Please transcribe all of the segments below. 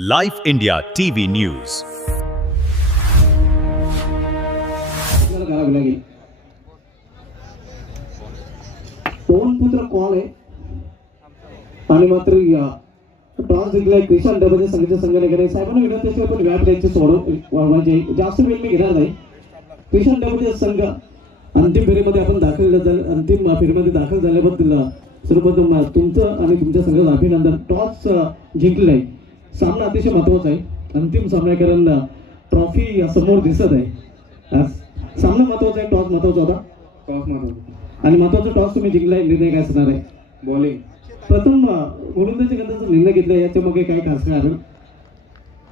Life India TV news. दोन पुत्र call आहे आणि मात्र टॉस जिंकलाय क्रिशन डबल संघाच्या संघाने साहेबांना विनंती असते पण व्याप त्यांचे सोडवायचे जास्त वेळ मी घेणार नाही. क्रिशन डबल संघ अंतिम फेरीमध्ये आपण अंतिम फेरीमध्ये दाखल झाल्याबद्दल सर्वप्रथम तुमचं आणि तुमच्या संघाचं अभिनंदन. टॉस जिंकलाय, सामना अतिशय महत्वाचा आहे. अंतिम सामना कारण ट्रॉफी समोर दिसत आहे. सामना महत्वाचा आहे, टॉस महत्वाचा होता. टॉस महत्वाचा आणि महत्वाचा टॉस तुम्ही जिंकलाय. निर्णय काय असणार आहे? बॉलिंग. प्रथम गोलंदाजी करण्याचा निर्णय घेतला, याच्या मागे काय कारण?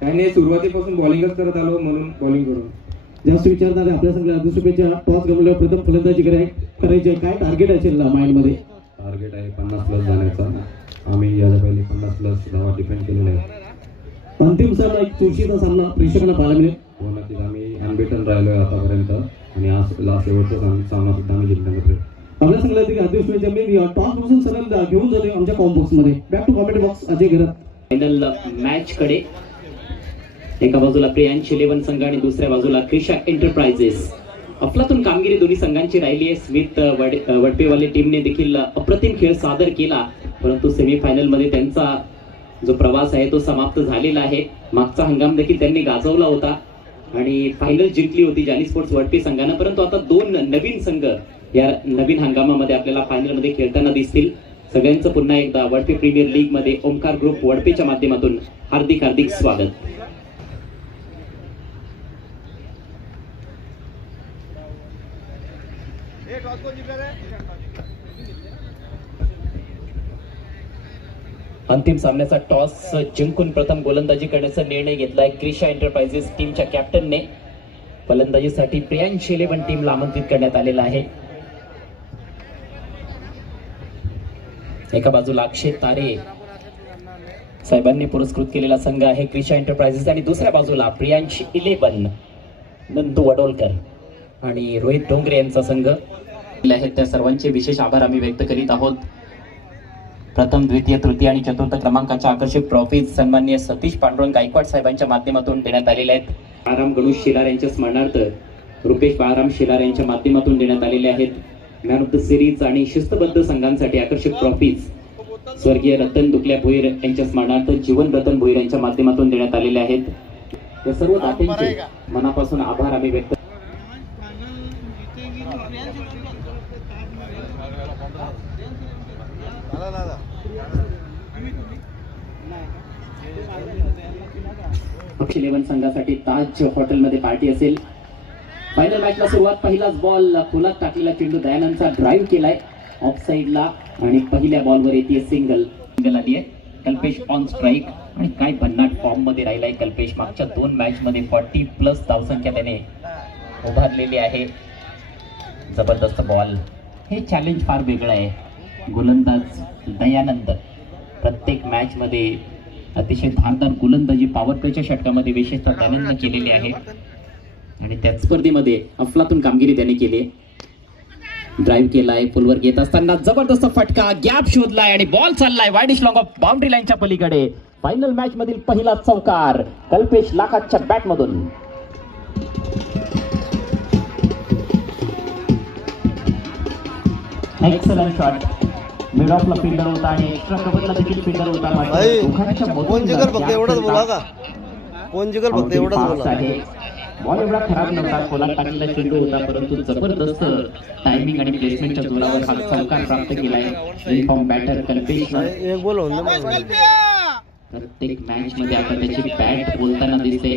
काय नाही, सुरुवातीपासून बॉलिंगच करत आलो म्हणून बॉलिंग करून. जास्त विचारणारे आपल्या संघाला दुसऱ्या टॉस गमल्यावर प्रथम फलंदाजी करायची. काय टार्गेट असेल माइंड मध्ये? टार्गेट आहे 50+ जाण्याचा. आम्ही याच्या पहिले 50+ धावा डिफेंड केलेला आहे. अंतिम सामना एक चुरशीचा सामना प्रेक्षकांना पाहायला मिळेल. हो, नक्कीच आम्ही अनबिटन राहिलोय आतापर्यंत आणि आज लास्ट शेवटचा सामना सुद्धा आम्ही जिंकण्याचा प्रयत्न. आपल्या संघाला अधिवेशनाच्या मी टॉस पासून सरळ घेऊन जाते आमच्या कॉमेंट बॉक्स मध्ये. Back to comment box. Ajay घरात फायनल मॅच कडे एका बाजूला प्रियांश 11 संघ आणि दुसऱ्या बाजूला क्रिशा एंटरप्राइजेस. अफलातून कामगिरी दोन्ही संघांची राहिली आहे. स्मिथ वडपेवाले टीमने देखील अप्रतिम खेळ सादर केला, परंतु सेमीफायनल मध्ये त्यांचा जो प्रवास आहे तो समाप्त झालेला आहे. मागचा हंगाम देखील त्यांनी गाजवला होता आणि फायनल जिंकली होती जानी स्पोर्ट्स वडपे संघानं. परंतु आता दोन नवीन संघ या नवीन हंगामामध्ये आपल्याला फायनल मध्ये खेळताना दिसतील. सगळ्यांचं पुन्हा एकदा वडपे प्रीमियर लीग मध्ये ओमकार ग्रुप वडपेच्या माध्यमातून हार्दिक हार्दिक स्वागत. अंतिम सामन्याचा टॉस जिंकून प्रथम गोलंदाजी करण्याचा निर्णय घेतलाय क्रिशा एंटरप्राइजेस टीमच्या कॅप्टनने. फलंदाजीसाठी प्रियांश 11 टीमला आमंत्रित करण्यात आलेला आहे. एका बाजूला अक्षय तारे साहेबांनी पुरस्कृत केलेला संघ आहे क्रिशा एंटरप्राइजेस आणि दुसऱ्या बाजूला प्रियांश 11 नंदू वडोलकर आणि रोहित डोंगरे यांचा संघ आहेत. त्या सर्वांचे विशेष आभार आम्ही व्यक्त करीत आहोत. प्रथम, द्वितीय, तृतीय आणि चतुर्थ क्रमांकाच्या आकर्षक ट्रॉफीज सन्माननीय सतीश पांडुरंग गायकवाड साहेबांच्या माध्यमातून देण्यात आलेल्या आहेत. बाळाराम गणेश शेलार यांच्या स्मरणार्थ रुपेश बाळाराम शेलार यांच्या माध्यमातून देण्यात आलेले आहेत. मॅन ऑफ द सिरीज आणि शिस्तबद्ध संघांसाठी आकर्षक ट्रॉफीज स्वर्गीय रतन दुकल्या भोईर यांच्या स्मरणार्थ जीवन रतन भोईर यांच्या माध्यमातून देण्यात आलेले आहेत. या सर्व दात्यांचे मनापासून आभार आम्ही व्यक्त. अक्षय 11 संघासाठी ताज हॉटेलमध्ये पार्टी असेल. फायनल मॅचला सुरुवात. पहिलाच बॉल खोलात टाकलेला चेंडू दयानंदचा ड्राईव्ह केलाय ऑफ साईडला आणि पहिल्या बॉलवर येते सिंगल आली आहे. कल्पेश ऑन स्ट्राईक आणि काय भन्नाट फॉर्म मध्ये राहिलाय कल्पेश. मागच्या 2 मॅच मध्ये 40+ धावसंख्या त्याने उभारलेली आहे. जबरदस्त बॉल. हे चॅलेंज फार वेगळं आहे. गोलंदाज दयानंद प्रत्येक मॅच मध्ये अतिशय धारदार गोलंदाजी पॉवर प्लेच्या षटकामध्ये विशेषतः दयानंद केलेली आहे आणि त्याच स्पर्धेमध्ये अफलातून कामगिरी त्याने केली. ड्राईव्ह केलाय, फुलवर घेत असताना जबरदस्त फटका, गॅप शोधलाय आणि बॉल चाललाय वाईडिश लॉंग ऑफ बाउंड्री लाईनच्या पलीकडे. फायनल मॅच मधील पहिला चौकार कल्पेश लाखाच्या बॅट मधून. Excellent shot. मिड ऑफला फिल्डर होता आणि एक्स्ट्रा कव्हरला देखील फिल्डर होता. कोण जिगल फक्त एवढंच बोला का? कोण जिगल फक्त एवढंच बोला. बॉल एवढा खराब नव्हता, खोलात टाकलेला चेंडू होता, परंतु जबरदस्त टायमिंग आणि प्लेसमेंटच्या जोरावर हा चौकार प्राप्त केलाय युनिफॉर्म बॅटर कल्पेश. एक बोल प्रत्येक मॅच मध्ये आता त्याची बॅट बोलताना दिसते.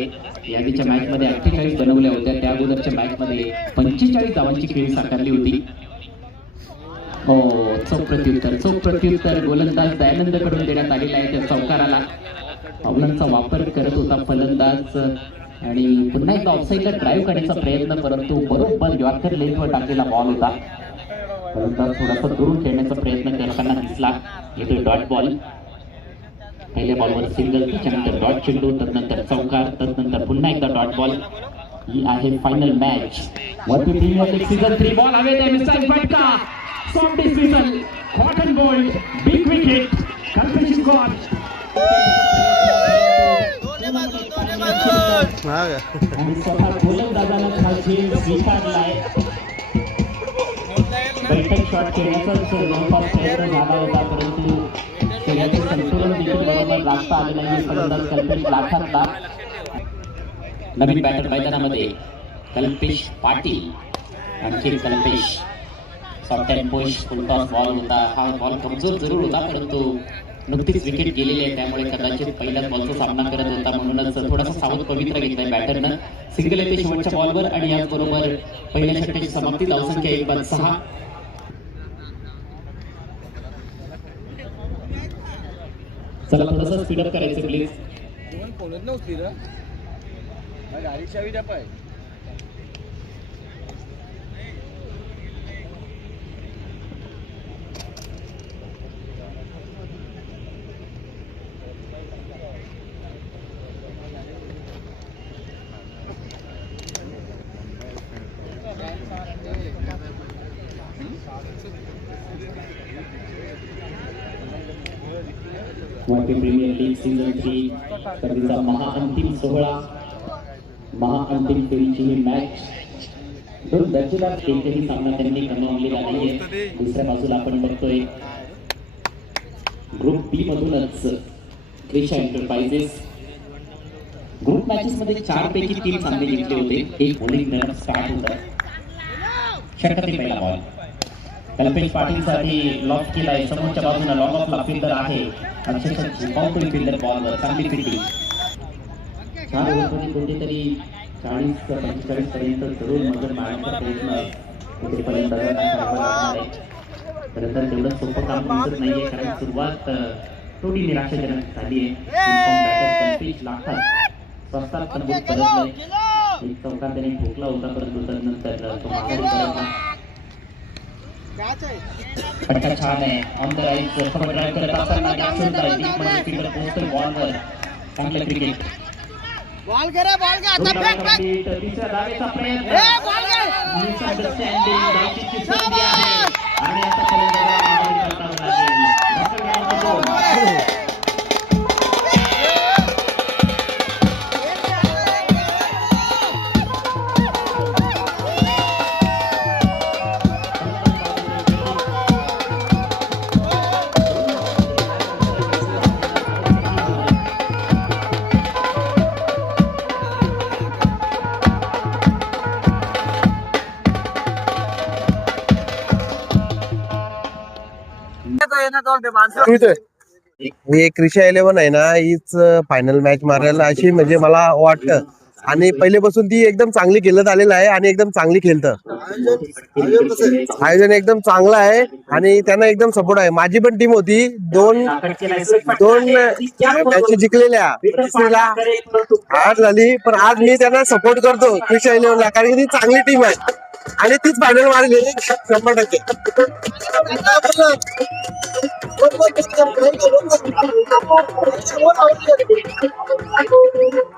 यादीच्या मॅच मध्ये 48 बनवल्या होत्या, त्या अगोदरच्या मॅच मध्ये 45 धावांची खेळी साकारली होती. हो, चोख प्रत्युत्तर गोलंदाज दयानंद कडून देण्यात आलेला आहे. त्या चौकाराला अवलंबचा वापर करत होता फलंदाज आणि पुन्हा एकदा ऑफसाईडला ड्राईव्ह करण्याचा प्रयत्न, परंतु बरोबर यॉर्कर लेनवर टाकलेला बॉल होता. फलंदाज थोडासा दुरून खेळण्याचा प्रयत्न करताना दिसला. येतो डॉट बॉल. पहिल्या बॉलवर सिंगल, त्याच्यानंतर डॉट चेंडू, तदनंतर चौकार, तदनंतर पुन्हा एकदा डॉट बॉल. ही आहे फायनल मॅच. वरती प्रीमियर लीग सीझन 3 बॉल हवे ते मिसाईल फटका, soft dismissal, cotton gold, big wicket, Kalpesh स्कॉच. हा का? आणि स्वतः गोलंदाजानं हा खेळ स्वीकारलाय. बैठक शॉट खेळण्याचा जवळपास प्रयत्न झाला होता, परंतु खेळाचे संतुलन देखील बरोबर राखता आले नाही. फलंदाज कल्पेश लाखातला. नवीन बॅटर मैदानामध्ये कल्पेश पाटील. आणखी Kalpesh soft and push full toss ball होता. हा बॉल कमजोर जरूर होता, परंतु नुकतीच विकेट गेलेली आहे, त्यामुळे कदाचित पहिल्याच बॉलचा सामना करत होता, म्हणूनच थोडासा सावध पवित्रा घेतलाय बॅटरनं. सिंगल येते शेवटच्या बॉलवर आणि याचबरोबर पहिल्या षटकाची समाप्ती. धावसंख्या 1-6. चला थोडंसं स्पीडअप करायचं प्लीज. वाटी प्रीमियर लीग सीझन 3 स्पर्धेचा महाअंतिम सोहळा. महाअंतिम फेरीची ही मॅच 2 दर्जेदार एकही सामना त्यांनी गमावलेला नाहीये. दुसऱ्या बाजूला आपण बघतोय ग्रुप बी मधूनच क्रिशा एंटरप्राइजेस. ग्रुप मॅचेस मध्ये 4 पैकी 3 सामने जिंकले होते. एक बॉलिंग रन स्टार्ट होता. षटकातील पहिला बॉल कल्पेश पाटीलसाठी लॉक केलाय. समोरच्या बाजूला लॉंग ऑफला फिल्डर आहे. अक्षरशः झुकावतोय फिल्डर बॉलवर. चांगली फिल्डिंग. 4 ओव्हरमध्ये कुठेतरी 40-45 पर्यंत जरूर मजल मारण्याचा प्रयत्न इथेपर्यंत आहे. खरं तर तेवढं सोपं काम दिसत नाहीये, कारण सुरुवात थोडी निराशाजनक झाली आहे. कल्पेश लाखात स्वस्तात पण परतलाय. एक चौकार त्याने ठोकला होता, परंतु त्यानंतर तो माघारी परतला. फटका छान आहे. On the right cover drive करत असताना गॅप्सून आहे. डीप मध्ये फिल्डर पोहोचतोय बॉलवर. चांगलं क्रिकेट. बॉल गेला आता फेक फेक तिसऱ्या धावेचा प्रयत्न. मिसअंडरस्टँडिंग जायची संधी आहे आणि आता फलंदाजाला माघारी परतावं लागेल. हे क्रिशा 11 आहे ना, हीच फायनल मॅच मारायला अशी म्हणजे मला वाटतं. आणि पहिलेपासून ती एकदम चांगली खेळत आलेलं आहे आणि एकदम चांगली खेळतं. आयोजन एकदम चांगलं आहे आणि त्यांना एकदम सपोर्ट आहे. माझी पण टीम होती. दोन मॅच जिंकलेल्या. तिसरीला हार झाली, पण आज मी त्यांना सपोर्ट करतो क्रिशा 11ला, कारण की ती चांगली टीम आहे आणि तीच फायनल मारली 100%.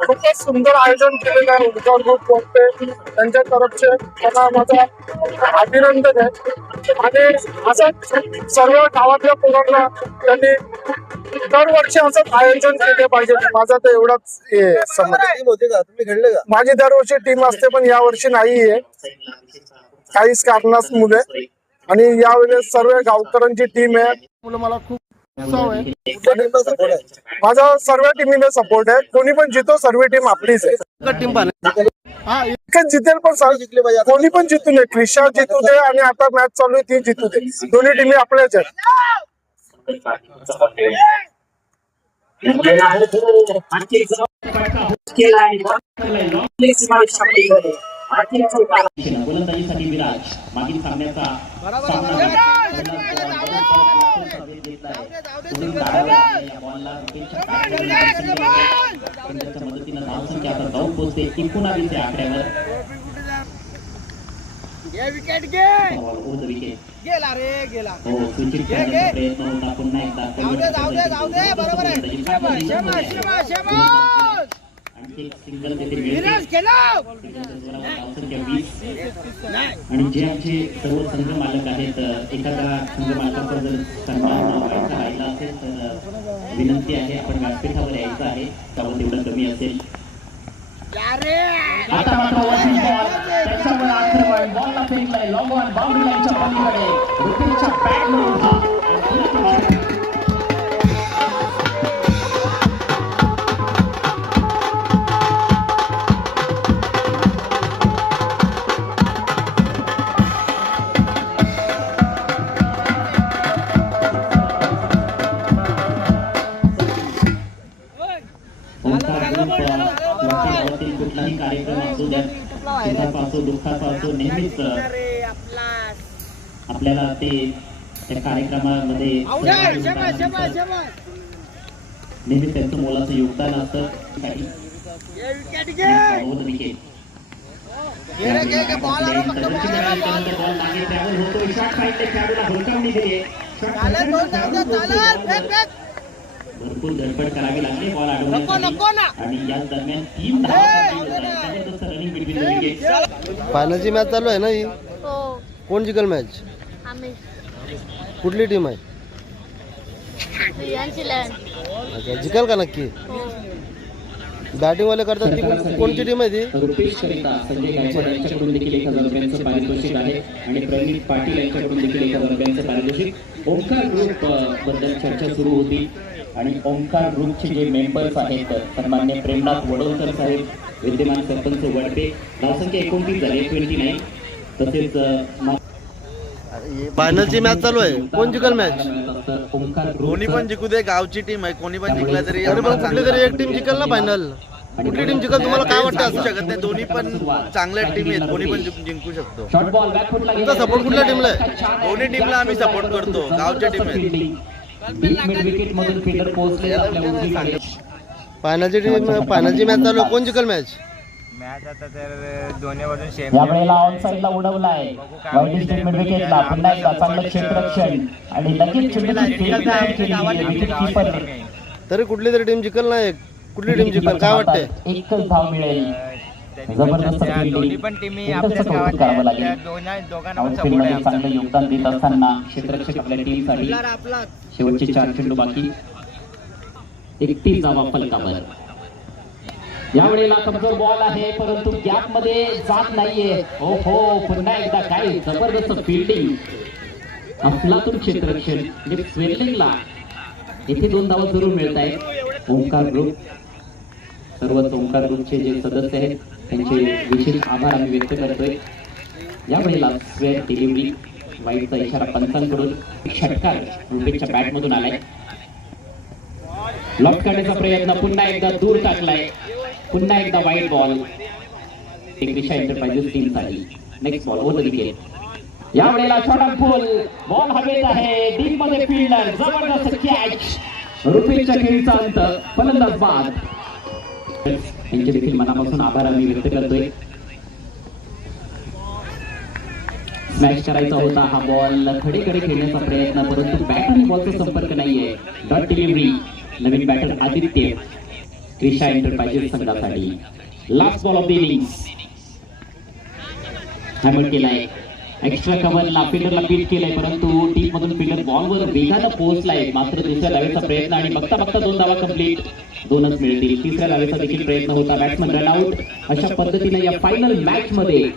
खूपच सुंदर आयोजन केलेलं आहे उद्गार ग्रुप बोलते त्यांच्या तर्फे मला माझा अभिनंदन आहे. आणि असं सर्व गावातल्या पोरांना त्यांनी दरवर्षी असंच आयोजन केले पाहिजे. माझा तर एवढाच समज होते का. तुम्ही घडले का. माझी दरवर्षी टीम असते, पण यावर्षी नाहीये काहीच कारणामुळे. आणि यावेळेस सर्व गावकऱ्यांची टीम आहे. मला खूप उत्साह आहे. माझा सर्व टीमला सपोर्ट आहे. कोणी पण जितो, सर्व टीम आपलीच आहे. टीम हा एकच जितेल, पण जिंकले पाहिजे. कोणी पण जितू नये. क्रिशा जितू दे आणि आता मॅच चालू आहे ती जितू दे. दोन्ही टीम आपल्याच आहेत. गोलंदाजीसाठी विराज. मागील सामन्याचा मदतीनं धावसंख्या आता जाऊन पोहोचते 19 या आकड्यावर. विकेट गेला रे गेला. हो, सूचित करण्याचा प्रयत्न होता पुन्हा एकदा. जाऊ दे बरोबर आहे. आणखी सिंगल तिथे मिळते. धावसंख्या 20. आणि जे आमचे सर्व संघ मालक आहेत, एखादा संघ मालकाचा जर सन्मान व्हायचा राहिला असेल तर विनंती आहे, आपण व्यासपीठावर यायचं आहे. त्यावर तेवढं कमी असेल. या रे आता मात्र वरती बॉल त्याच्यावर आक्रमण बॉलला फेकलाय लॉंग ऑन बाउंड्री लाईनच्या पलीकडे रुपीच्या बॅटमधून कुठलाही कार्यक्रम असू द्या सुखाचा असो दुःखाचा असो नेहमीच रे आपला आपल्याला ते त्या कार्यक्रमामध्ये नेहमीच त्यांचं मोलाचं योगदान असतं काही विकेट घे भरपूर धडपड करावी लागली बॉल नको ना आणि याच दरम्यान 3 धावा रनिंग बिटवीन द विकेट. फायनलची मॅच चालू आहे ना ही हो कोण जिंकल मॅच आम्ही कुठली टीम आहे यांची लँड अच्छा जिंकल का नक्की हो बॅटिंग वाले करतात ती कोणची टीम आहे ती रुपेश करिता संजय गायकवाड यांच्याकडून देखील 1000 रुपयांचं पारितोषिक आहे आणि प्रवीण पाटील यांच्याकडून देखील 1000 रुपयांचं पारितोषिक. ओंकार ग्रुप बद्दल चर्चा सुरू होती आणि ओंकार ग्रुपचे जे मेंबर्स आहेत सन्मान्य प्रेमनाथ वडोलकर साहेब, विद्यमान सरपंच वडपे, धावसंख्या 29 झाली 29. तसेच फायनलची मॅच चालू आहे कोण जिंकल मॅच ओंकार कोणी पण जिंकू दे गावची टीम आहे कोणी पण जिंकला तरी पण कुठली तरी एक टीम जिंकल ना फायनल कुठली टीम जिंकल तुम्हाला काय वाटतं असू शकत नाही दोन्ही पण चांगल्या टीम आहेत कोणी पण जिंकू शकतो. शॉर्ट बॉल बॅकफुटला तुमचा सपोर्ट कुठल्या टीमला आहे दोन्ही टीमला आम्ही सपोर्ट करतो गावच्या टीम आहेत मिड विकेट मधून फील्डर पोहोचले आपल्या उजवीकडे. फायनलची मॅच चालू आहे कोण जिंकल मॅच मॅच आता तर दोन्ही बाजून सेम या वेळेला ऑन साइडला उडवलाय वाईट स्ट्रीट मिड विकेटला पुन्हा एकदा चांगलं क्षेत्ररक्षण आणि लगेच चेंडूची फील्ड केली विकेट कीपर तरी कुठली तरी टीम जिंकल ना एक कुठली टीम जिंकल काय वाटतंय एकच धाव मिळेल. जबरदस्त दोन्ही पण टीमी फील्डिंग आपल्याच करावं गावात लागेल. दोघांना पण सपोर्ट मध्ये आहे चांगलं योगदान देत असताना क्षेत्ररक्षक आपल्या टीमसाठी आपला शेवटचे 4 चेंडू बाकी 31 धावा फलकावर. यावेळेला कमजोर बॉल आहे परंतु गॅप मध्ये जात नाहीये. हो हो पुन्हा एकदा काय जबरदस्त फिल्डिंग अफलातून क्षेत्ररक्षण म्हणजे स्वेलिंगला इथे 2 धावा जरूर मिळत आहेत. ओंकार ग्रुप सर्वच ओंकार ग्रुपचे जे सदस्य आहेत त्यांचे विशेष आभार आम्ही व्यक्त करतोय. यावेळेला स्क्वेअर डिलिव्हरी वाईटचा इशारा पंचांकडून षटकार रुपेशच्या बॅटमधून आलाय. लॉक करण्याचा प्रयत्न पुन्हा एकदा दूर टाकलाय. पुन्हा एकदा वाईट बॉल एक दिशा एंटरप्राइजेस टीमसाठी. Next ball over the wicket. यावेळेला शॉट ऑन फुल बॉल हवेत आहे डीप मध्ये फील्डर जबरदस्त कॅच रुपेशच्या खेळीचा अंत फलंदाज बाद. यांचे देखील मनापासून आभार आम्ही व्यक्त करतोय. स्मॅश करायचा होता हा बॉल खडे खेळण्याचा प्रयत्न परंतु बॅट आणि बॉलचा संपर्क नाहीये. डॉट डिलिव्हरी नवीन बॅटर आदित्य क्रिशा एंटरप्राइजेस संघासाठी. Last ball of the innings hammer केलाय एक्स्ट्रा कव्हरला फिल्डरला बीट केलंय परंतु टीम मधून फिल्डर बॉलवर वेगानं पोहोचलाय. मात्र दुसऱ्या धावेचा प्रयत्न आणि बघता 2 धावा कंप्लीट 2च मिळतील. तिसऱ्या धावेचा देखील प्रयत्न होता बॅट्समन रनआउट. अशा पद्धतीने या फायनल मॅच मध्ये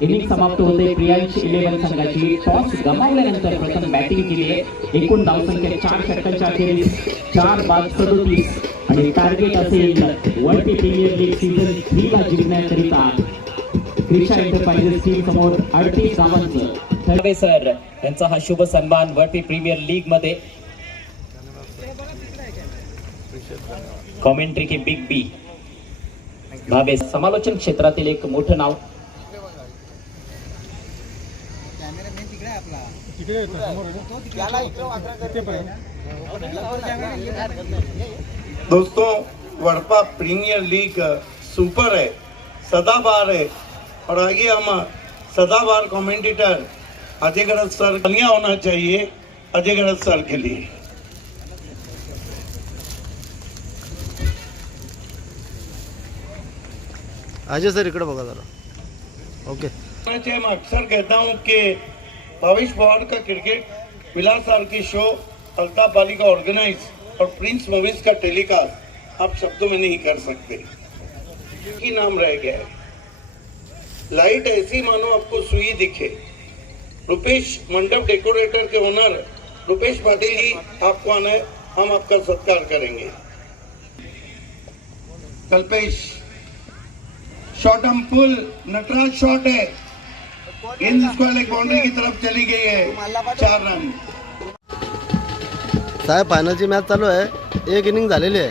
इनिंग समाप्त होते. प्रियांश 11 संघाची टॉस गमावल्यानंतर प्रथम बॅटिंग केली आहे. एकूण धावसंख्या 4 षटकांच्या अखेरीस 4 बाद 37 आणि टार्गेट असेल वर्ल्ड प्रीमियर लीग सीझन 3 ला जिंकण्याकरिता क्रिशा एंटरप्राइजेस टीम समोर 38 धावांचं. सर यांचा हा शुभ सन्मान वर्ल्ड प्रीमियर लीग मध्ये कॉमेंट्री के बिग बी भावे समालोचन क्षेत्रातील एक मोठं नाव. दोस्तों वर्पा प्रीमियर लीग सुपर है, सदाबहार है और आगे हम सदाबहार कमेंटेटर अजय गरज सर कलियां होना चाहिए अजय गरज सर के लिए. अजय सर इकडे बघा जरा. ओके मैं अक्सर कहता हूं कि भविष्य पवार का क्रिकेट विलास सर की शो अल्ताफ बाली का ऑर्गेनाइज और प्रिंस मूवीज का टेलीकास्ट आप शब्दों में नहीं कर सकते. की नाम रह गया है। लाइट ऐसी मानो आपको सुई दिखे। रुपेश मंडप डेकोरेटर के ओनर रुपेश पाटिल जी आपको आना है, हम आपका सत्कार करेंगे। कल्पेश शॉट हम फुल, नटराज शॉट है, गेंद इसको एक बाउंड्री की तरफ चली गई है, 4 रन। साहेब फायनलची मॅच चालू आहे, एक इनिंग झालेली आहे,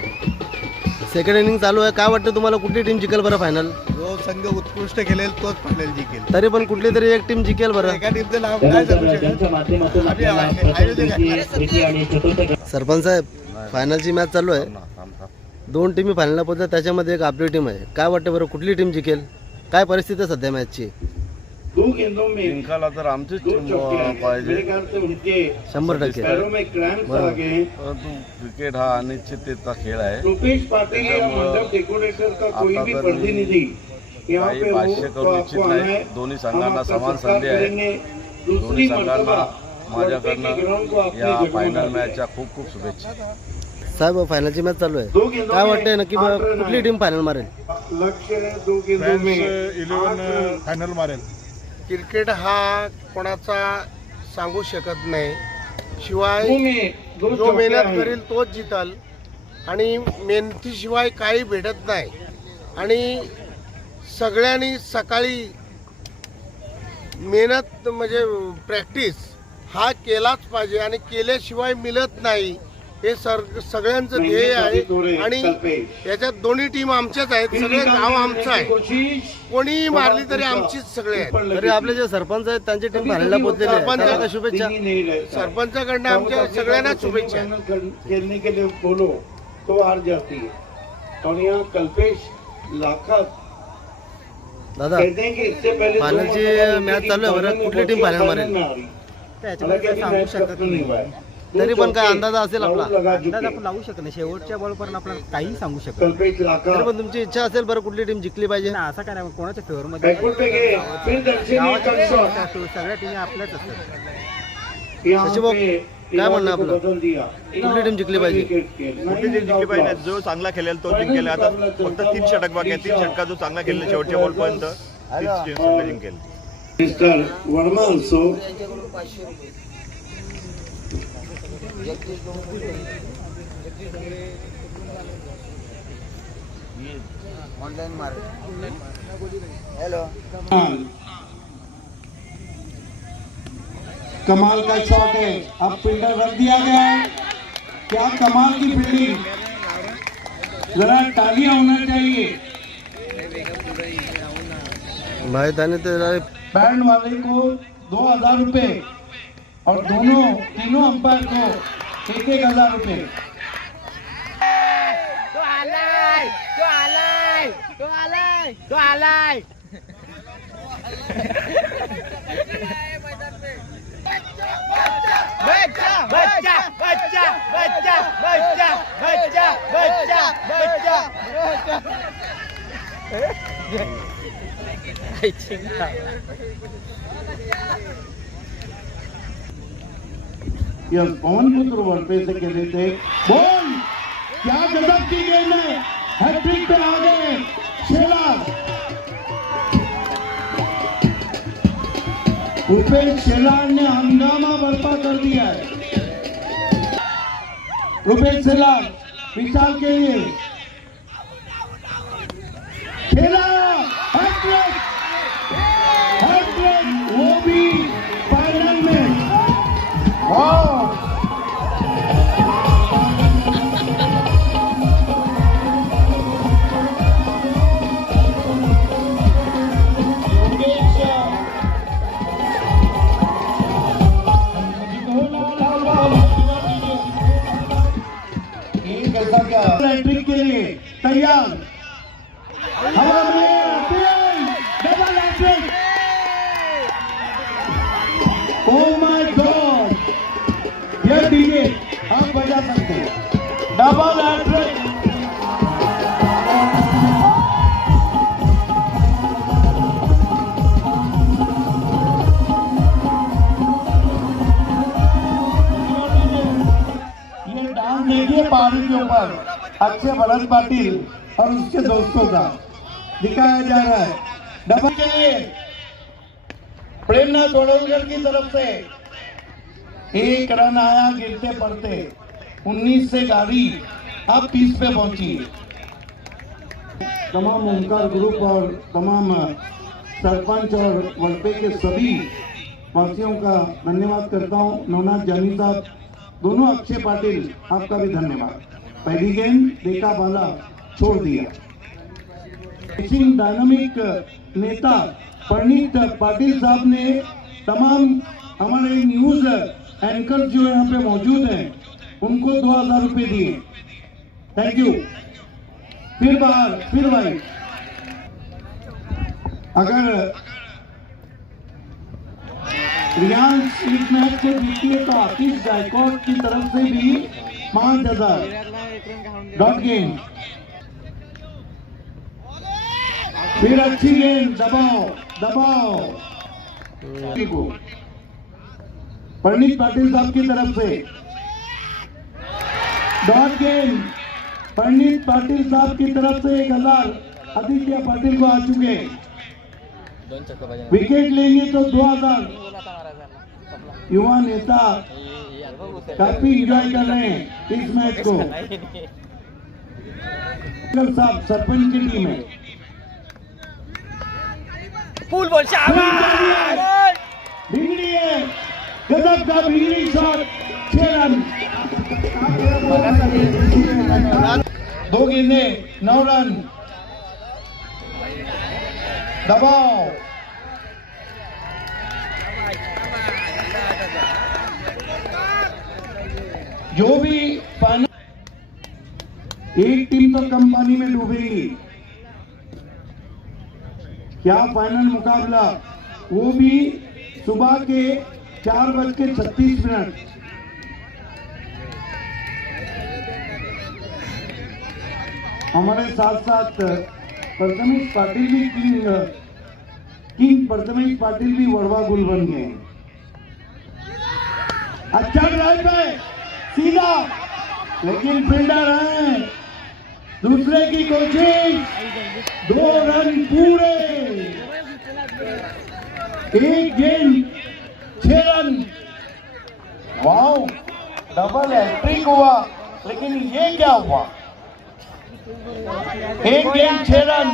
सेकंड इनिंग चालू आहे. काय वाटतं तुम्हाला कुठली टीम जिंकेल बरं फायनल? जो संघ उत्कृष्ट खेळेल तोच फायनल जिंकेल. तरी पण कुठली तरी एक टीम जिंकेल बरं. एका टीमचं नाव काय सांगू शकत? सरपंच साहेब फायनलची मॅच चालू आहे, 2 टीमी फायनलला पोहोचल्या, त्याच्यामध्ये एक आपली टीम आहे. काय वाटतं बरं कुठली टीम जिंकेल? काय परिस्थिती आहे सध्या मॅचची? जिंकायला तर आमचीच टीम पाहिजे 100%. परंतु क्रिकेट हा अनिश्चिततेचा खेळ आहे. रुपेश पाटिल या मंडप डेकोरेटर का कोई भी प्रतिनिधि यहाँ पे भाष्य करू इच्छित नाही. दोन्ही संघांना समान संधी आहे. दोन्ही संघांना माझ्याकडनं या फायनल मॅचच्या खूप खूप शुभेच्छा. साहेब फायनलची मॅच चालू आहे, काय वाटतंय नक्की कुठली टीम फायनल मारेल? फायनल मारेल. क्रिकेट हा कोणाचा सांगू शकत नाही, शिवाय जो मेहनत करेल तोच जितल आणि मेहनतीशिवाय काही भेटत नाही. आणि सगळ्यांनी सकाळी मेहनत म्हणजे प्रॅक्टिस हा केलाच पाहिजे आणि केल्याशिवाय मिळत नाही. हे सगळ्यांचं ध्येय आहे आणि याच्यात दोन्ही टीम आमच्याच आहेत, सगळे गाव आमचं आहे, कोणी मारली तरी आमचीच सगळे आहेत. तरी आपले जे सरपंच आहेत त्यांची टीम फायनलला पोहोचलेली आहे, त्यांना शुभेच्छा. सरपंचाकडनं आमच्या सगळ्यांना शुभेच्छा. खेलने के लिए बोलो तो हार जाती है और यहाँ कल्पेश लाखत दादा कहते हैं कि इससे पहले फायनलची मॅच चालू आहे बरं, कुठली टीम फायनल मारेल? सांगू शकत नाही, तरी पण काय अंदाज असेल आपला? अंदाज आपण लावू शकत नाही, शेवटच्या बॉलपर्यंत आपल्याला काही सांगू शकत नाही. कल्पेश लाखत तरी पण तुमची इच्छा असेल बरं कुठली टीम जिंकली पाहिजे? ना असं काय नाही, कोणाच्या फेवर मध्ये बैकवर्ड पे गए, फिर दर्शनी गावाच्या शॉट सगळ्या टीम आपल्याच असतात. यहाँ सचिव पे काय म्हणणं आपलं? बदल दिया. कुठली टीम जिंकली पाहिजे? कुठली टीम जिंकली पाहिजे? जो चांगला खेळेल तो जिंकेल. आता फक्त 3 षटक बाकी आहे. 3 षटका जो चांगला खेळेल शेवटच्या बॉलपर्यंत तीच संघ जिंकेल. मिस्टर वर्मा ऑल्सो कमाल का शॉट है, अब फील्डर रख दिया गया है, क्या कमाल की फील्डिंग, जरा तालियां होना चाहिए। भाई त्याने ते बैंड वाले को 2000 रुपए और तीनों अंपायर को 1,000 रुपए। यस पवन पुत्र वर्पे से खेले थे, बोल क्या गजब की गेंद है, हैट्रिक पे आ गए शेलार। रुपेश शेलार ने हंगामा बर्पा कर दिया है। रुपेश शेलार विशाल के लिए खेला, हैट्रिक, वो भी फाइनल में। वाह हैट्रिक के लिए तैयार, double hattrick. Oh my god, ये डीजे आप बजा सकते हैं, डबल हैट्रिक। ये डांस देखिए पहाड़ी के ऊपर अक्षय भरत पाटिल और उसके दोस्तों का, दिखाया जा रहा है। डबल के लिए प्रेरणा तोड़ोलकर की तरफ से 1 रन आया गिरते पड़ते। 19 से गाड़ी अब 30 पे पहुंची। तमाम ओमकार ग्रुप और तमाम सरपंच और वलपे के सभी वासियों का धन्यवाद करता हूं। नवनाथ जानी साहब, दोनों अक्षय पाटिल, आपका भी धन्यवाद। पहली गेंद देखा बाला छोड़ दिया। डायनामिक नेता परिणीत पाटिल साहब ने तमाम हमारे न्यूज एंकर जो यहाँ पे मौजूद हैं उनको 2000 रुपए दिए। Thank you. फिर बाहर, फिर भाई, अगर रियांश इस मैच को जीतिए तो आतिश गायकवाड की तरफ से भी 5000 डॉट गेंद। फिर अच्छी गेंद, दबाओ दबाओ को परिणीत पाटिल साहब की तरफ से डॉट गेंद। परिणीत पाटिल साहब की तरफ से 1000 आदित्य पाटिल को आ चुके। विकेट लेंगे तो 2000। युवा नेता काफी एंजॉय कर रहे हैं इस मैच को। साहब सरपंच की टीम है। फुल बॉल, शाबाश, भिंगड़ी है, गजब का भिंगड़ी शॉट, 6 रन। 2 गेंदे 9 रन। दबाओ, जो भी फाइनल, एक टीम तो कम पानी में डूबेगी। क्या फाइनल मुकाबला, वो भी सुबह के 4:36। हमारे साथ साथ प्रथमेश पाटिल भी किंग प्रथमेश पाटिल भी वड़वा गुल बन गए। अच्छा ड्राइव है, सीधा, लेकिन फील्डर है। दूसरे की कोशिश, 2 रन पूरे। 1 गेंद 6 रन। वाओ, डबल हैट्रिक हुआ, लेकिन ये क्या हुआ? 1 गेंद 6 रन।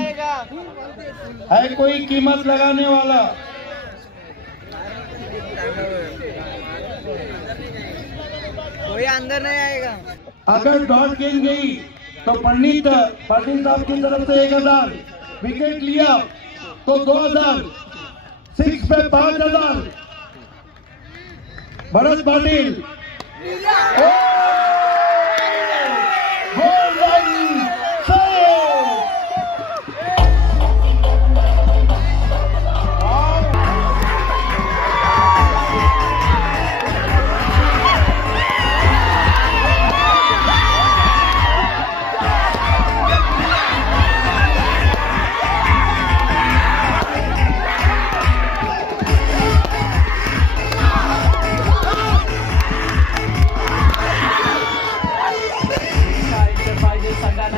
है कोई कीमत लगाने वाला? कोई अंदर नहीं आएगा। अगर डॉट गेंद गई तो परिणीत पाटिल साहब की तरफ से 1000। विकेट लिया तो 2000। 6 पे 5000। भरत पाटिल,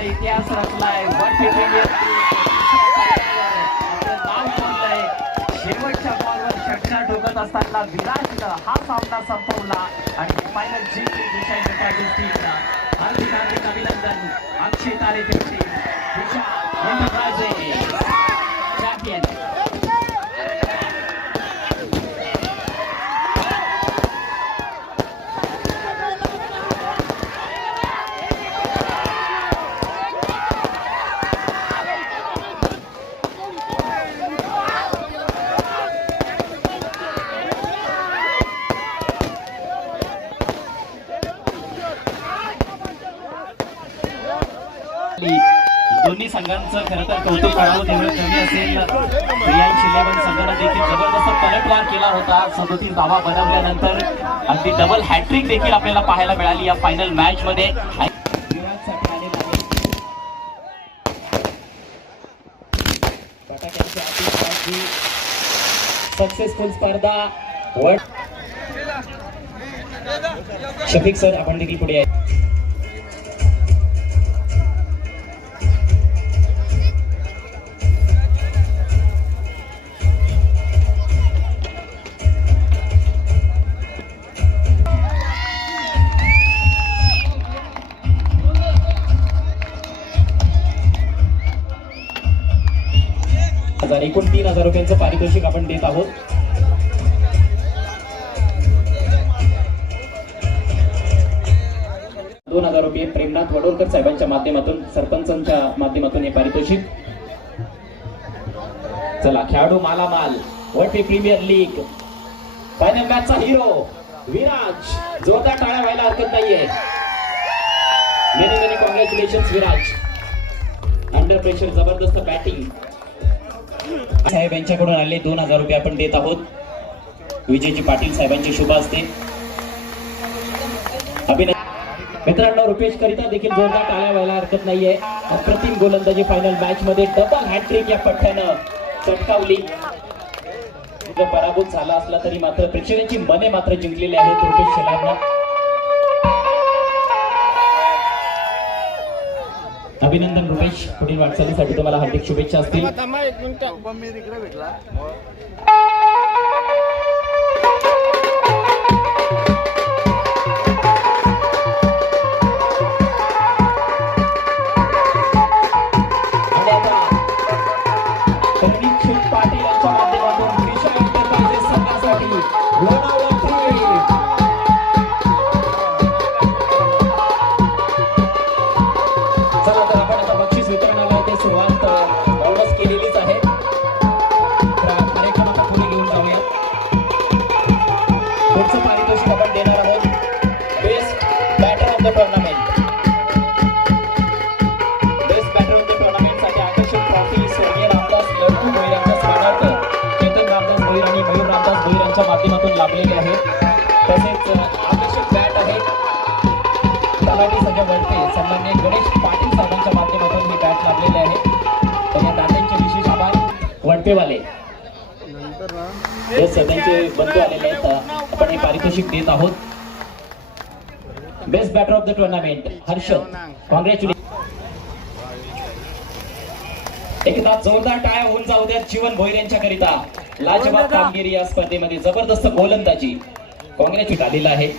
इतिहास रचलाय। शेवटच्या बॉलवर षटकार ठोकत असताना विराटनं हा सामना संपवला आणि फायनल जिंकली दिशा इंटरप्राइजेस टीमला। हार्दिक हार्दिक अभिनंदन अक्षय तारे त्यांचे, दिशा इंटरप्राइजेस चॅम्पियन। दोन्ही संघांचं खरं तर कौतुक करावं तेवढं कमी असेल। रियांश 11 संघाने देखील जबरदस्त पलटवार केला होता। 37 धावा बनवल्यानंतर अगदी डबल हॅट्रिक देखील आपल्याला पाहायला मिळाली या फायनल मॅच मध्ये। सक्सेसफुल स्पर्धा। शफिक सर, आपण देखील पुढे आहे। एकूण 3,000 रुपयांचं पारितोषिक आपण देत आहोत. ₹2,000 प्रेमनाथ वडोलकर साहेबांच्या माध्यमातून, सरपंचांच्या माध्यमातून हे पारितोषिक. चला, खेळाडू मालामाल, वडपे प्रीमियर लीग फायनल मॅचचा हिरो विराज. जोरदार टाळ्या व्हायला हरकत नाहीये. Many congratulations Viraj. Under pressure जबरदस्त बॅटिंग. साहेब यांच्याकडून आले ₹2,000 आपण देत आहोत. विजयजी पाटील साहेबांचे शुभ असते. मित्रांनो, रुपेश करिता देखील जोरदार टाळ्या व्हायला हरकत नाहीये. अप्रतिम गोलंदाजी फायनल मॅच मध्ये डबल हॅट्रिक या पठ्ठ्यानं चटकावली. पराभूत झाला असला तरी मात्र प्रेक्षकांची मने मात्र जिंकलेली आहेत रुपेश शेलारनं. अभिनंदन रुपेश, पुढील वाटचालीसाठी तुम्हाला हार्दिक शुभेच्छा असतील. पाटील यांच्या माध्यमातून क्रिशा एंटरप्राइजेस संघासाठी चला, तर आपण आता बक्षीस वितरणाला ते सुरुवात ऑलमोस्ट केलेलीच आहे. कार्यक्रम आता पुढे घेऊन जाऊया. पुढचं पारितोषिक आपण देणार आहोत best batter of the tournament. Best batter of the tournament साठी आकर्षक ट्रॉफी स्वर्गीय रामदास लड्डू भोईर यांच्या स्मरणार्थ चेतन रामदास भोईर आणि मयूर रामदास भोईर यांच्या माध्यमातून लाभलेले आहे. तसेच आकर्षक बॅट आहे तलाठी संजय वडपे सन्माननीय गणेश पाटील साहेबांच्या माध्यमातून ही बॅट लाभलेली आहे. तर या बॅटांचे विशेष आभार वडपेवाले त्यांचे बंधू आलेले आहेत. आपण हे पारितोषिक देत आहोत. Best batter of the tournament Harshad, congratulation. एकदा जोरदार टाळ्या होऊन जाऊ द्या जीवन भोईर यांच्या करिता. लाजवाब कामगिरी या स्पर्धेमध्ये, जबरदस्त गोलंदाजी, कॉंग्रॅच्युलेशन आलेला आहे.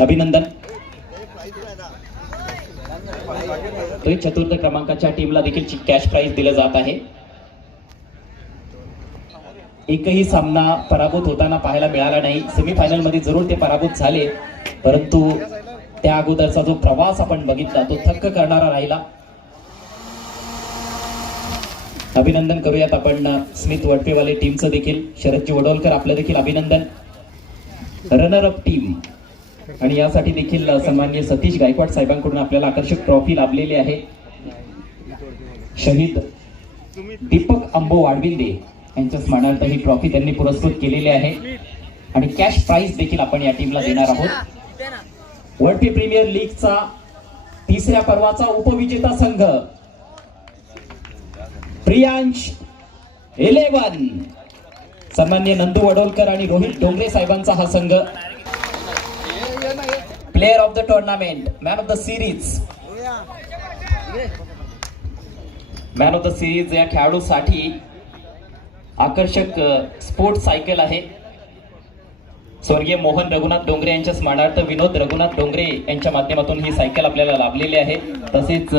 अभिनंदन. चतुर्थ क्रमांकाच्या टीमला देखील कॅश प्राइज दिलं जात आहे. एकही सामना पराभूत होताना पाहायला मिळाला नाही. सेमीफायनल मध्ये जरूर ते पराभूत झाले, परंतु त्या अगोदरचा जो प्रवास आपण बघितला तो थक्क करणारा राहिला. अभिनंदन करूयात आपण स्मिथ वडपेवाले टीमचं देखील. शरदजी वडोलकर आपलं देखील अभिनंदन. रनर अप टीम आणि यासाठी देखील सन्माननीय सतीश गायकवाड साहेबांकडून आपल्याला आकर्षक ट्रॉफी लाभलेली आहे. शहीद दीपक अंबो वाडविंदे यांच्या स्मरणार्थ ही ट्रॉफी त्यांनी पुरस्कृत केलेली आहे आणि कॅश प्राइज देखील आपण या टीमला देणार आहोत. वडपे प्रीमियर लीगचा तिसऱ्या पर्वाचा उपविजेता संघ प्रियांश 11, सन्माननीय नंदू वडोलकर आणि रोहित डोंगरे साहेबांचा हा संघ. Player of the tournament, man of the series. Man of the series या खेळाडूसाठी आकर्षक स्पोर्ट्स सायकल आहे. स्वर्गीय मोहन रघुनाथ डोंगरे यांच्या स्मरणार्थ विनोद रघुनाथ डोंगरे यांच्या माध्यमातून ही सायकल आपल्याला लाभलेली आहे. तसेच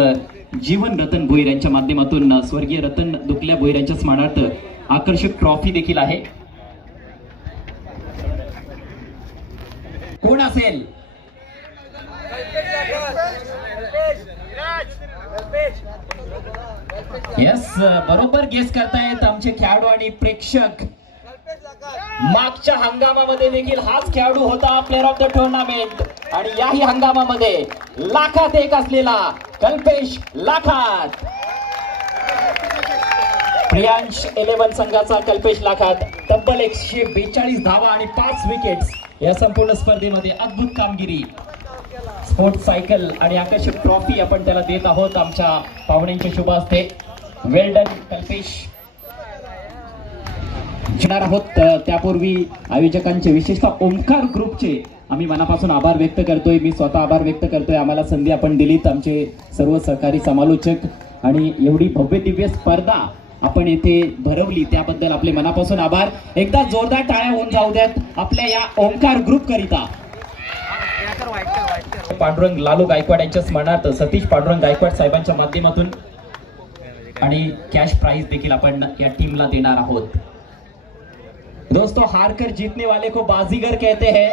जीवन रतन भोईर यांच्या माध्यमातून स्वर्गीय रतन दुकल्या भोईर यांच्या स्मरणार्थ आकर्षक ट्रॉफी देखील आहे. कोण असेल? यस, बरोबर गेस करतायत आमचे खेळाडू आणि प्रेक्षक. मागच्या हंगामामध्ये देखील हाच खेळाडू होता प्लेअर ऑफ द टुर्नामेंट आणि याही हंगामामध्ये लाखात एक असलेला कल्पेश लाखात. प्रियांश 11 संघाचा कल्पेश लाखात तब्बल 142 धावा आणि 5 विकेट्स या संपूर्ण स्पर्धेमध्ये अद्भुत कामगिरी. स्पोर्ट्स सायकल आणि आकर्षक ट्रॉफी आपण त्याला देत आहोत आमच्या पाहुण्यांच्या शुभ हस्ते. वेल डन कल्पेश. जिंकणार आहोत त्यापूर्वी आयोजकांचे विशेषतः ओमकार ग्रुपचे आम्ही मनापासून आभार व्यक्त करतोय. मी स्वतः आभार व्यक्त करतोय. आम्हाला संधी आपण दिलीत, आमचे सर्व सहकारी समालोचक, आणि एवढी भव्य दिव्य स्पर्धा आपण येथे भरवली त्याबद्दल आपले मनापासून आभार. एकदा जोरदार टाळ्या होऊन जाऊ द्यात आपल्या या ओमकार ग्रुप करिता. पांडुरंग लालू गायकवाड यांच्या स्मरणार्थ सतीश पांडुरंग गायकवाड साहेबांच्या माध्यमातून आणि कॅश प्राइज देखील आपण या टीमला देणार आहोत. दोस्तों, हारकर जीतने वाले को बाजीगर कहते हैं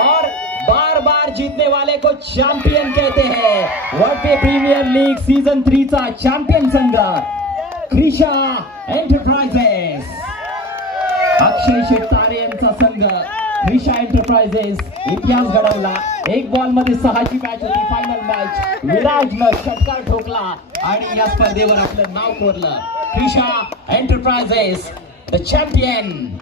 और बार बार जीतने वाले को चैंपियन कहते हैं. वडपे प्रीमियर लीग सीझन 3 चा चॅम्पियन संघ क्रिशा एंटरप्राइजेस. अक्षय शेट्टारे यांचा संघ क्रिशा एंटरप्राइजेस इतिहास घडवला. एक बॉल मध्ये 6ची मॅच होती, फायनल मॅच. विराजनं षटकार ठोकला आणि या स्पर्धेवर आपलं नाव कोरलं. Krisha enterprises the champion.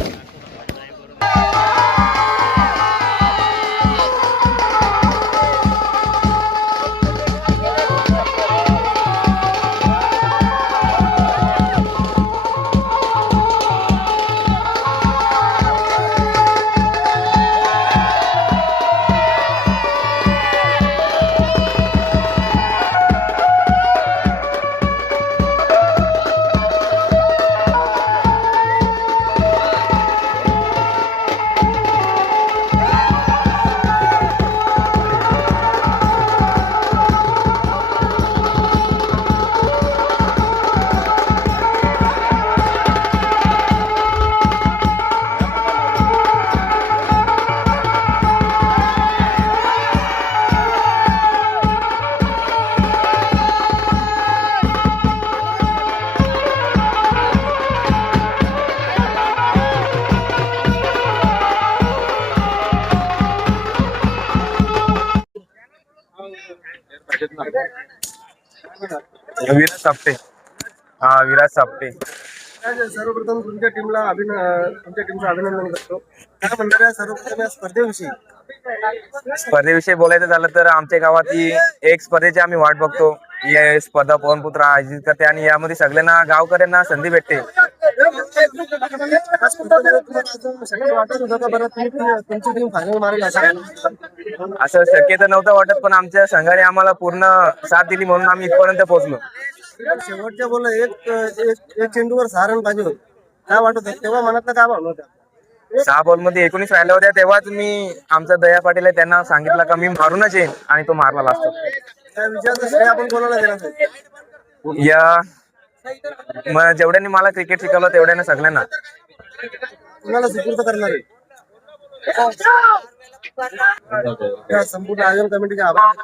Viraj Sapte. Viraj Sapte. सर्वप्रथम तुमच्या टीमचं अभिनंदन करतो. काय म्हणणार आहे सर्वप्रथम या स्पर्धेविषयी बोलायचं झालं तर आमच्या गावात ही एक स्पर्धेची आम्ही वाट बघतो. ही स्पर्धा पवनपुत्र आयोजित करते आणि यामध्ये सगळ्यांना गावकऱ्यांना संधी भेटते. असं शक्यता नव्हतं वाटत, पण आमच्या संघाने आम्हाला पूर्ण साथ दिली म्हणून आम्ही इथपर्यंत पोहोचलो. शेवटच्या बोलला एक चेंडूवर 6 रन पाहिजे होते. काय वाटत तेव्हा मनातलं काय भावना होत्या? 6 बॉल मध्ये 19 राहिल्या होत्या. तेव्हाच मी आमचा दया पाटील आहे त्यांना सांगितलं का मी मारूनच येईन आणि तो मारला असतो. आपण कोणाला देणार या मग जेवढ्यांनी मला क्रिकेट शिकवलं तेवढ्याने सगळ्यांना कुणाला सुपूर्द करणार आहे संपूर्ण आयोजन कमिटीचे आभार.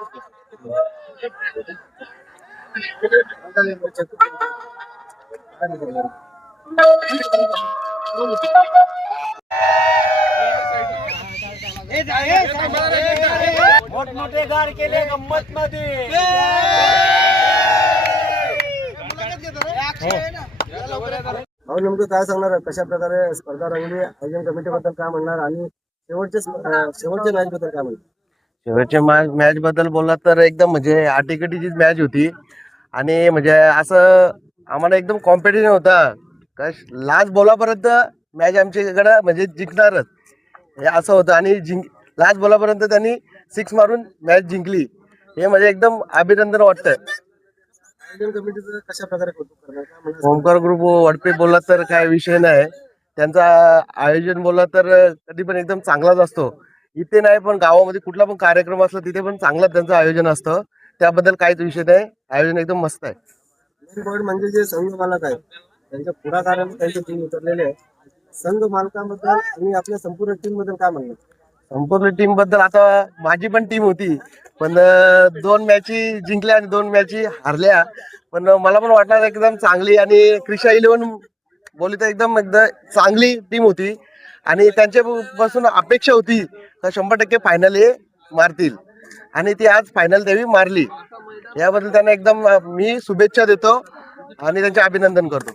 मोठमोठे गार केले गंमत मध्ये. नेमकं काय सांगणार कशा प्रकारे स्पर्धा रंगली, आयोजन कमिटीबद्दल काय म्हणणार आणि शेवटच्या मॅच बद्दल काय म्हणणार? शेवटच्या मॅच बद्दल बोलला तर एकदम म्हणजे आटीकटीचीच मॅच होती आणि म्हणजे असं आम्हाला एकदम कॉम्पिटिशन होता. लास्ट बॉलापर्यंत मॅच आमच्याकडे म्हणजे जिंकणारच हे असं होतं आणि लास्ट बॉलापर्यंत त्यांनी 6 मारून मॅच जिंकली. हे म्हणजे एकदम अभिनंदन वाटतं. आयोजन कमिटीचं कशा प्रकारे कौतुक करणार? ओमकार ग्रुप वडपे बोलला तर काय विषय नाही. त्यांचा आयोजन बोलला तर कधी पण एकदम चांगलाच असतो. इथे नाही पण गावामध्ये कुठला पण कार्यक्रम असला तिथे पण चांगलं त्यांचं आयोजन असतं. त्याबद्दल काहीच विषय नाही. आयोजन एकदम मस्त आहे. मेन पॉईंट म्हणजे जे संघ मालक आहे त्यांच्या पुढाकाराने त्यांची टीम उतरलेली आहे. संघ मालकांबद्दल आणि आपल्या संपूर्ण टीम बद्दल काय म्हणणार? संपूर्ण टीम बद्दल आता माझी पण टीम होती पण 2 मॅची जिंकल्या आणि 2 मॅची हारल्या. पण मला पण वाटणार एकदम चांगली आणि क्रिशा 11 बोलली तर एकदम चांगली टीम होती आणि त्यांच्यापासून अपेक्षा होती का 100% फायनल हे मारतील आणि ती आज फायनल देवी मारली. याबद्दल त्यांना एकदम मी शुभेच्छा देतो आणि त्यांचे अभिनंदन करतो.